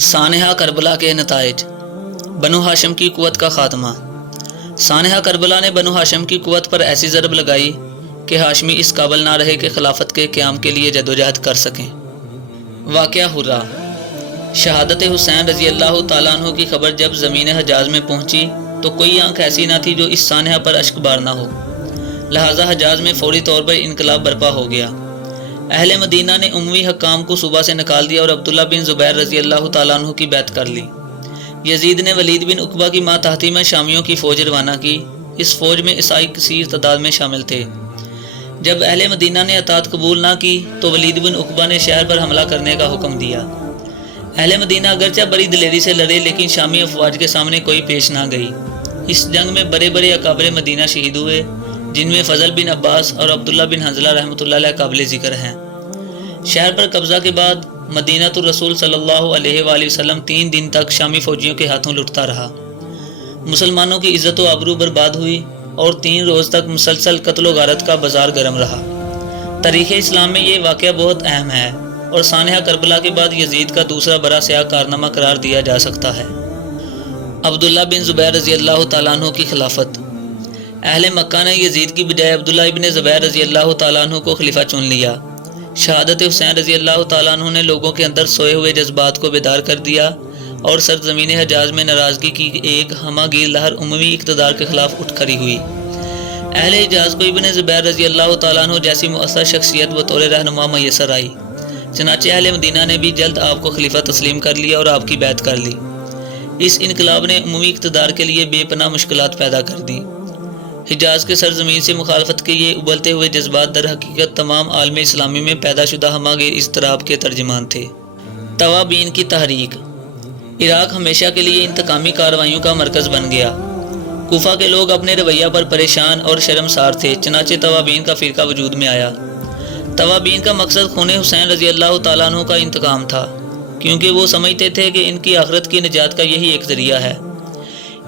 سانحہ کربلا کے نتائج۔ بنو ہاشم کی قوت کا خاتمہ۔ سانحہ کربلا نے بنو ہاشم کی قوت پر ایسی ضرب لگائی کہ ہاشمی اس قابل نہ رہے کہ خلافت کے قیام کے لیے جدوجہد کر سکیں۔ واقعہ ہرہ۔ شہادت حسین رضی اللہ تعالیٰ عنہ کی خبر جب زمین حجاز میں پہنچی تو کوئی آنکھ ایسی نہ تھی جو اس سانحہ پر اشک بار نہ ہو، لہٰذا حجاز میں فوری طور پر انقلاب برپا ہو گیا۔ اہل مدینہ نے اموی حکام کو صوبہ سے نکال دیا اور عبداللہ بن زبیر رضی اللہ تعالیٰ عنہ کی بیعت کر لی۔ یزید نے ولید بن عقبہ کی ماتحتی میں شامیوں کی فوج روانہ کی۔ اس فوج میں عیسائی کثیر تعداد میں شامل تھے۔ جب اہل مدینہ نے اطاعت قبول نہ کی تو ولید بن عقبہ نے شہر پر حملہ کرنے کا حکم دیا۔ اہل مدینہ اگرچہ بڑی دلیری سے لڑے لیکن شامی افواج کے سامنے کوئی پیش نہ گئی۔ اس جنگ میں بڑے بڑے اکابر مدینہ شہید ہوئے، جن میں فضل بن عباس اور عبداللہ بن حنظلہ رحمۃ اللہ علیہ قابل ذکر ہیں۔ شہر پر قبضہ کے بعد مدینہ الرسول صلی اللہ علیہ وآلہ وسلم 3 دن تک شامی فوجیوں کے ہاتھوں لٹتا رہا۔ مسلمانوں کی عزت و آبرو برباد ہوئی اور 3 روز تک مسلسل قتل و غارت کا بازار گرم رہا۔ تاریخ اسلام میں یہ واقعہ بہت اہم ہے اور سانحہ کربلا کے بعد یزید کا دوسرا بڑا سیاہ کارنامہ قرار دیا جا سکتا ہے۔ عبداللہ بن زبیر رضی اللہ تعالیٰ عنہ کی خلافت۔ اہل مکہ نے یزید کی بجائے عبداللہ ابن زبیر رضی اللہ تعالیٰ عنہ کو خلیفہ چن لیا۔ شہادت حسین رضی اللہ تعالیٰ عنہ نے لوگوں کے اندر سوئے ہوئے جذبات کو بیدار کر دیا اور سرزمین حجاز میں ناراضگی کی ایک ہمہ گیر لہر عمومی اقتدار کے خلاف اٹھ کھڑی ہوئی۔ اہل حجاز کو ابن زبیر رضی اللہ تعالیٰ عنہ جیسی مؤثر شخصیت بطور رہنما میسر آئی، چنانچہ اہل مدینہ نے بھی جلد آپ کو خلیفہ تسلیم کر لیا اور آپ کی بیعت کر لی۔ اس انقلاب نے عمومی اقتدار کے لیے بے پناہ مشکلات پیدا کر دیں۔ حجاز کے سرزمین سے مخالفت کے یہ ابلتے ہوئے جذبات در حقیقت تمام عالم اسلامی میں پیدا شدہ ہمہ گیر اضطراب کے ترجمان تھے۔ توابین کی تحریک۔ عراق ہمیشہ کے لیے انتقامی کارروائیوں کا مرکز بن گیا۔ کوفہ کے لوگ اپنے رویہ پر پریشان اور شرمسار تھے، چنانچہ توابین کا فرقہ وجود میں آیا۔ توابین کا مقصد خون حسین رضی اللہ تعالیٰ عنہ کا انتقام تھا، کیونکہ وہ سمجھتے تھے کہ ان کی آخرت کی نجات کا یہی ایک ذریعہ ہے۔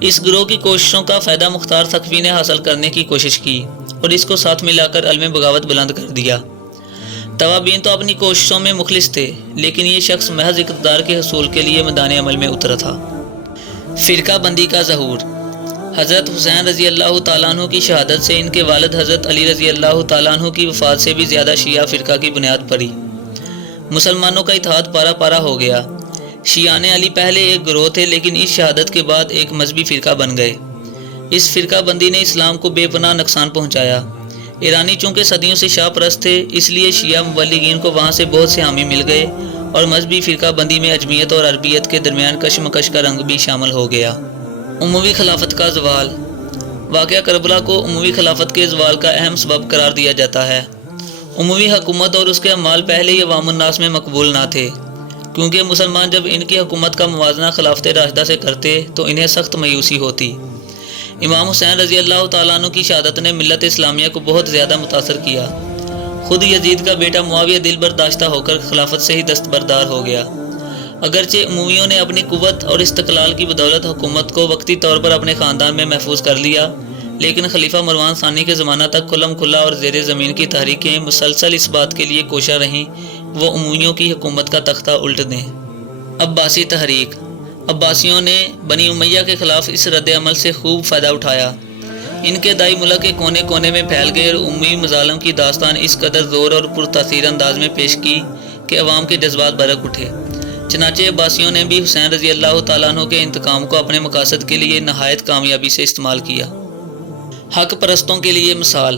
اس گروہ کی کوششوں کا فائدہ مختار ثقفی نے حاصل کرنے کی کوشش کی اور اس کو ساتھ ملا کر علم بغاوت بلند کر دیا۔ توابین تو اپنی کوششوں میں مخلص تھے، لیکن یہ شخص محض اقتدار کے حصول کے لیے میدان عمل میں اترا تھا۔ فرقہ بندی کا ظہور۔ حضرت حسین رضی اللہ تعالیٰ عنہ کی شہادت سے ان کے والد حضرت علی رضی اللہ تعالیٰ عنہ کی وفات سے بھی زیادہ شیعہ فرقہ کی بنیاد پڑی۔ مسلمانوں کا اتحاد پارا پارا ہو گیا۔ شیعان علی پہلے ایک گروہ تھے لیکن اس شہادت کے بعد ایک مذہبی فرقہ بن گئے۔ اس فرقہ بندی نے اسلام کو بے پناہ نقصان پہنچایا۔ ایرانی چونکہ صدیوں سے شاہ پرست تھے، اس لیے شیعہ مبلغین کو وہاں سے بہت سے حامی مل گئے اور مذہبی فرقہ بندی میں عجمیت اور عربیت کے درمیان کشمکش کا رنگ بھی شامل ہو گیا۔ عموی خلافت کا زوال۔ واقعہ کربلا کو عموی خلافت کے زوال کا اہم سبب قرار دیا جاتا ہے۔ عموی حکومت اور اس کے اعمال پہلے ہی عوام الناس میں مقبول نہ تھے، کیونکہ مسلمان جب ان کی حکومت کا موازنہ خلافت راشدہ سے کرتے تو انہیں سخت مایوسی ہوتی۔ امام حسین رضی اللہ تعالیٰ عنہ کی شہادت نے ملت اسلامیہ کو بہت زیادہ متاثر کیا۔ خود یزید کا بیٹا معاویہ دل برداشتہ ہو کر خلافت سے ہی دستبردار ہو گیا۔ اگرچہ امویوں نے اپنی قوت اور استقلال کی بدولت حکومت کو وقتی طور پر اپنے خاندان میں محفوظ کر لیا، لیکن خلیفہ مروان ثانی کے زمانہ تک کھلم کھلا اور زیر زمین کی تحریکیں مسلسل اس بات کے لیے کوشاں رہیں وہ امویوں کی حکومت کا تختہ الٹ دیں۔ عباسی تحریک۔ عباسیوں نے بنی امیہ کے خلاف اس رد عمل سے خوب فائدہ اٹھایا۔ ان کے دائی ملک کے کونے کونے میں پھیل گئے اور اموی مظالم کی داستان اس قدر زور اور پرتاثیر انداز میں پیش کی کہ عوام کے جذبات برک اٹھے۔ چنانچہ عباسیوں نے بھی حسین رضی اللہ تعالیٰ عنہ کے انتقام کو اپنے مقاصد کے لیے نہایت کامیابی سے استعمال کیا۔ حق پرستوں کے لیے مثال۔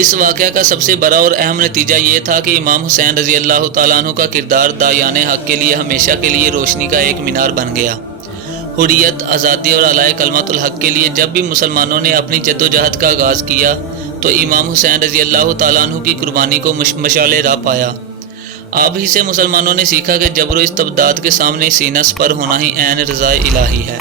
اس واقعہ کا سب سے بڑا اور اہم نتیجہ یہ تھا کہ امام حسین رضی اللہ تعالیٰ عنہ کا کردار داعیان حق کے لیے ہمیشہ کے لیے روشنی کا ایک مینار بن گیا۔ حریت، آزادی اور اعلیٰ کلمت الحق کے لیے جب بھی مسلمانوں نے اپنی جدوجہد کا آغاز کیا تو امام حسین رضی اللہ تعالیٰ عنہ کی قربانی کو مشعل راہ پایا۔ آپ ہی سے مسلمانوں نے سیکھا کہ جبر و استبداد کے سامنے سینہ سپر ہونا ہی عین رضا الہی ہے۔